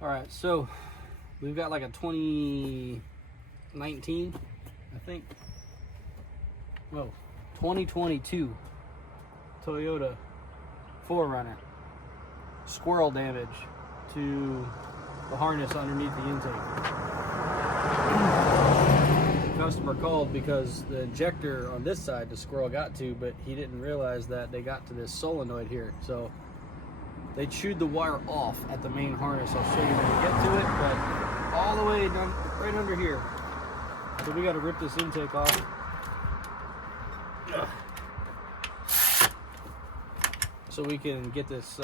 All right, so we've got like a 2019, I think. Whoa, 2022 Toyota 4Runner. Squirrel damage to the harness underneath the intake. The customer called because the injector on this side the squirrel got to, but he didn't realize that they got to this solenoid here. So they chewed the wire off at the main harness. I'll show you when we get to it, but all the way down right under here. So we got to rip this intake off. So we can get this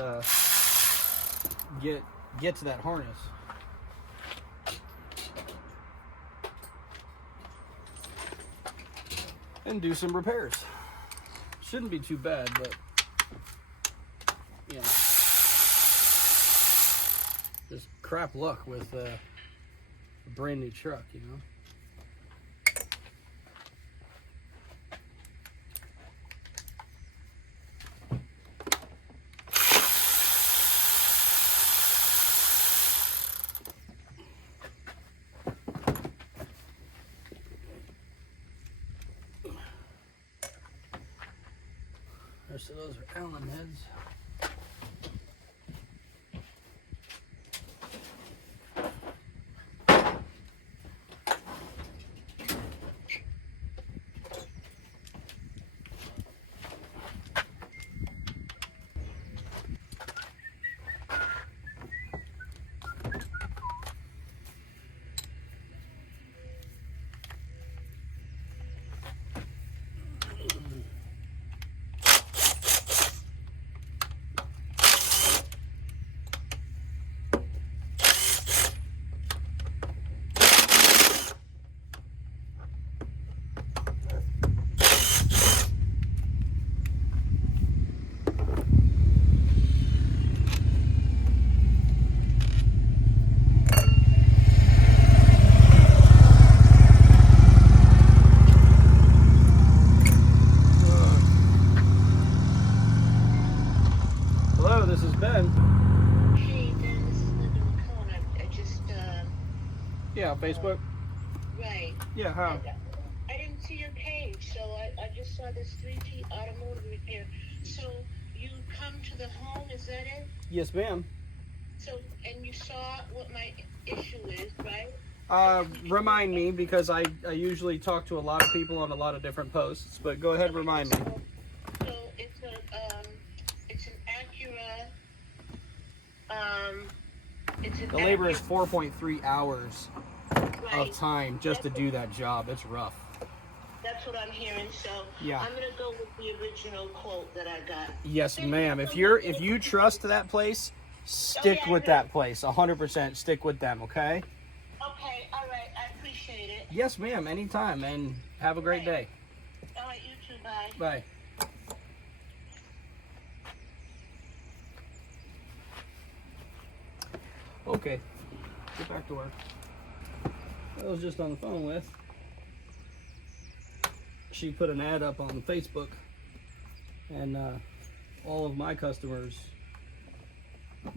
get to that harness. And do some repairs. Shouldn't be too bad, but yeah, just crap luck with a brand new truck, you know. So those are Allen heads. Yeah, Facebook. Right. Yeah, how? I didn't see your page, so I just saw this 3T automotive repair. So you come to the home, is that it? Yes, ma'am. So, and you saw what my issue is, right? Remind me, because I usually talk to a lot of people on a lot of different posts, but go ahead, remind me. So it's an Acura. The labor is 4.3 hours right. of time just to do that job. It's rough. That's what I'm hearing. So yeah, I'm gonna go with the original quote that I got. Yes, ma'am. If you trust that place, stick with that place. 100% stick with them. Okay. Okay. All right. I appreciate it. Yes, ma'am. Anytime. And have a great day. All right. You too. Bye. Bye. Okay, get back to work. I was just on the phone with. She put an ad up on Facebook, and all of my customers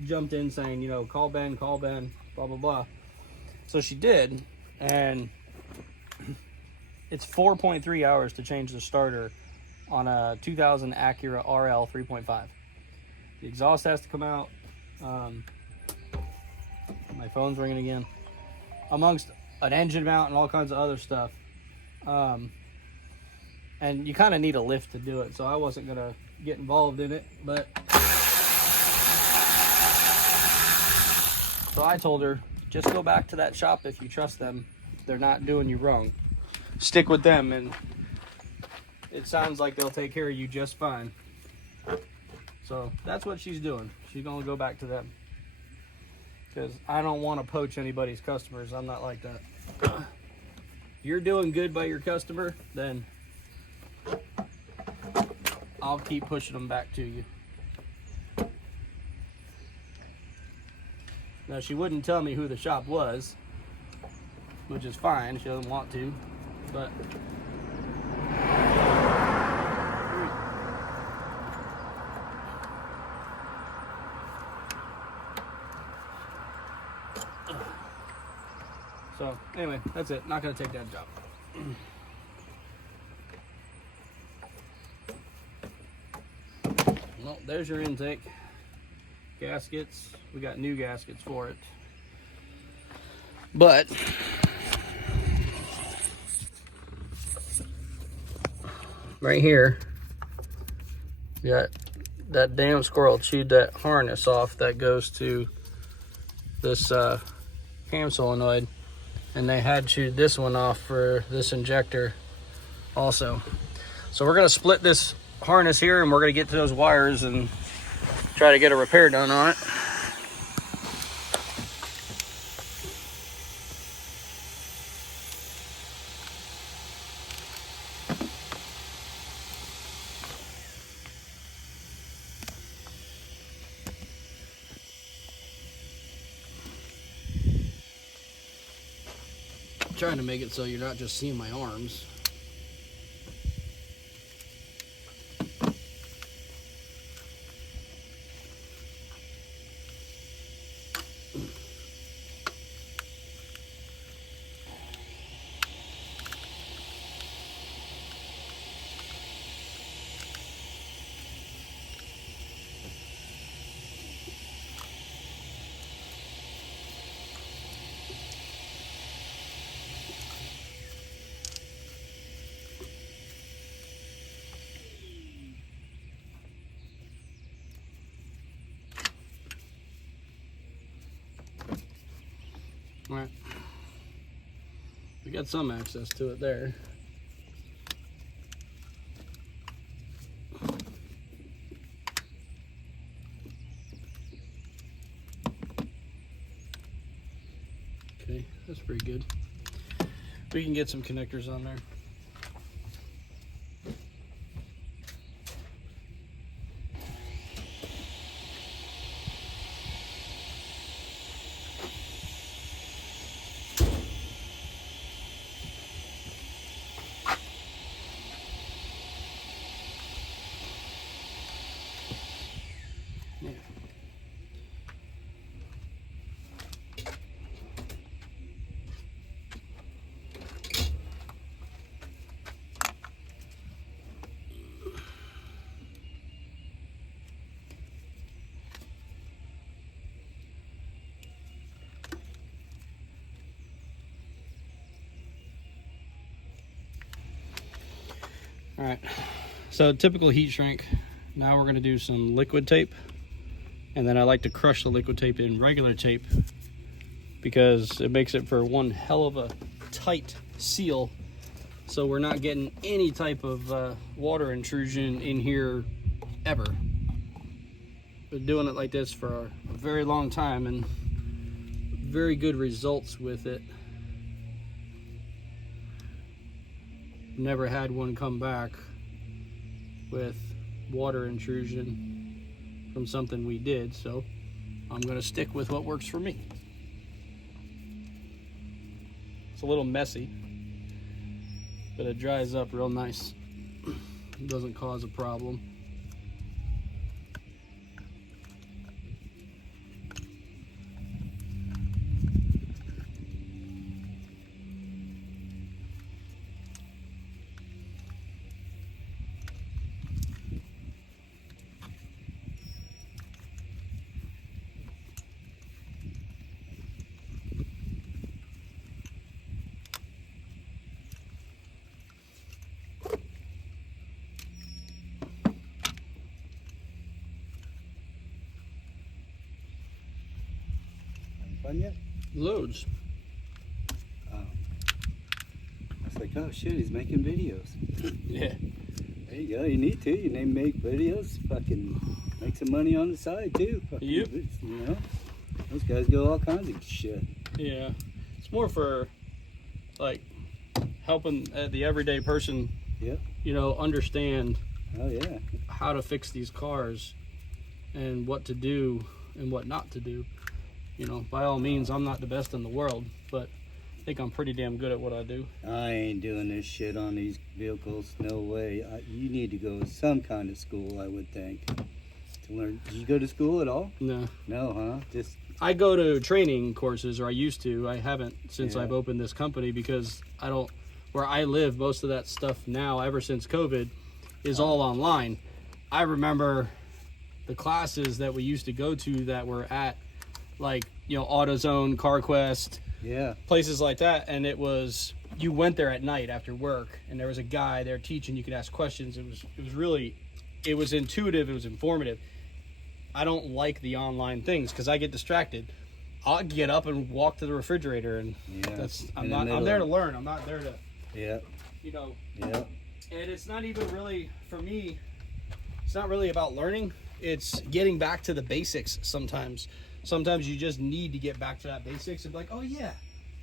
jumped in saying, you know, call Ben, blah, blah, blah. So she did, and it's 4.3 hours to change the starter on a 2000 Acura RL 3.5. The exhaust has to come out. My phone's ringing again. Amongst an engine mount and all kinds of other stuff. And you kind of need a lift to do it, so I wasn't going to get involved in it. But so I told her, just go back to that shop if you trust them. They're not doing you wrong. Stick with them, and it sounds like they'll take care of you just fine. So that's what she's doing. She's going to go back to them. Because I don't want to poach anybody's customers. I'm not like that. If you're doing good by your customer, then I'll keep pushing them back to you. Now, she wouldn't tell me who the shop was, which is fine. She doesn't want to, but So anyway, that's it. Not gonna take that job. Well, there's your intake. Gaskets. We got new gaskets for it. But right here, we got that damn squirrel chewed that harness off that goes to this cam solenoid, and they had chewed this one off for this injector also. So we're gonna split this harness here, and we're gonna get to those wires and try to get a repair done on it. Trying to make it so you're not just seeing my arms. All right, we got some access to it there. Okay, that's pretty good. We can get some connectors on there. Yeah. All right, so typical heat shrink. Now we're gonna do some liquid tape, and then I like to crush the liquid tape in regular tape because it makes it for one hell of a tight seal, so we're not getting any type of water intrusion in here ever. Been doing it like this for a very long time and very good results with it. Never had one come back with water intrusion from something we did, so I'm gonna stick with what works for me. It's a little messy, but it dries up real nice. It doesn't cause a problem. Fun yet? Loads. Oh. I was like, oh shit, he's making videos. Yeah. There you go, you need to. You need to make videos, fucking make some money on the side too. Fucking, Yep. You know? Those guys go all kinds of shit. Yeah. It's more for like helping the everyday person, Yep. you know, understand Oh yeah. how to fix these cars and what to do and what not to do. You know, by all means, I'm not the best in the world, but I think I'm pretty damn good at what I do. I ain't doing this shit on these vehicles. No way. You need to go to some kind of school, I would think, To learn. Did you go to school at all? No. No, huh? Just I go to training courses, or I used to. I haven't since Yeah. I've opened this company because I don't, where I live, most of that stuff now, ever since COVID, is all online. I remember the classes that we used to go to that were at, like, you know, AutoZone, CarQuest, yeah. places like that, and it was, you went there at night after work, and there was a guy there teaching. You could ask questions. It was really, it was intuitive. It was informative. I don't like the online things because I get distracted. I'll get up and walk to the refrigerator, and I'm there to learn. I'm not there to, Yeah. you know. Yeah. And it's not even really, for me, it's not really about learning. It's getting back to the basics sometimes. Sometimes you just need to get back to that basics and be like, oh yeah,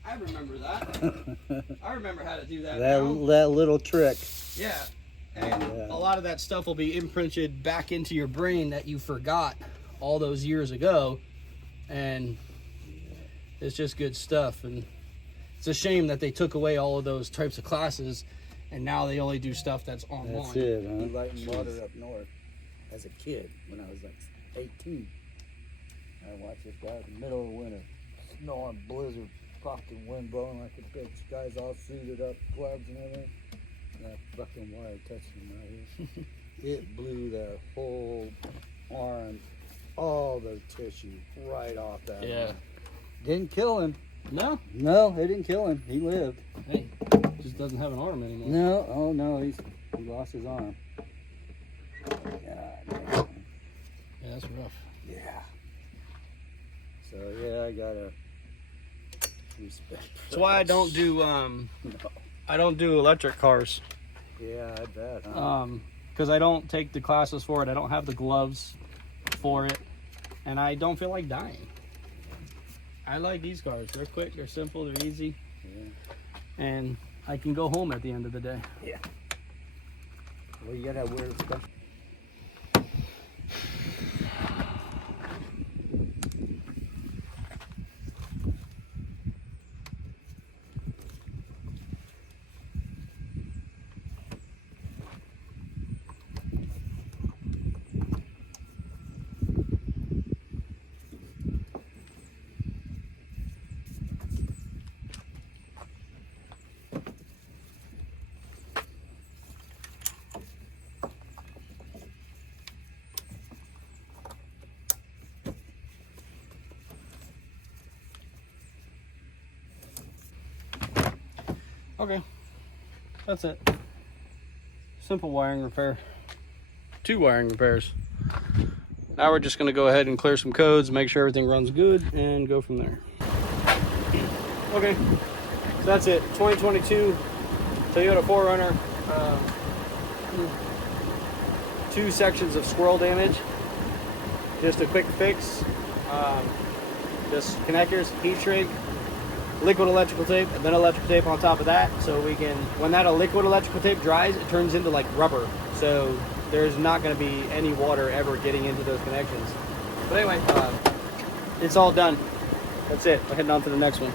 I remember that. I remember how to do that. That little trick. Yeah. And a lot of that stuff will be imprinted back into your brain that you forgot all those years ago. And it's just good stuff. And it's a shame that they took away all of those types of classes and now they only do stuff that's online. That's it, huh? Blue light and water up north as a kid when I was like 18. I watched this guy in the middle of winter, snowing, blizzard, fucking wind blowing like a bitch. Guys all suited up, gloves and everything. And that fucking wire touched him right here. It blew the whole arm, all the tissue right off that arm. Didn't kill him. No? No, it didn't kill him. He lived. Hey, just doesn't have an arm anymore. No, oh no, he lost his arm. God, man. Yeah, that's rough. Yeah. So yeah, I gotta respect. That's why I don't do I don't do electric cars. Yeah, I bet. Huh? Because I don't take the classes for it. I don't have the gloves for it, and I don't feel like dying. I like these cars. They're quick, they're simple, they're easy, and I can go home at the end of the day. Yeah. Well, you gotta wear stuff. Okay, that's it. Simple wiring repair. 2 wiring repairs. Now we're just going to go ahead and clear some codes, make sure everything runs good, and go from there. Okay, so that's it. 2022 Toyota 4Runner. 2 sections of squirrel damage. Just a quick fix. Just connectors, heat shrink, liquid electrical tape, and then electrical tape on top of that, so we can, when that liquid electrical tape dries, it turns into like rubber, so there's not going to be any water ever getting into those connections. But anyway, it's all done. That's it. We're heading on to the next one.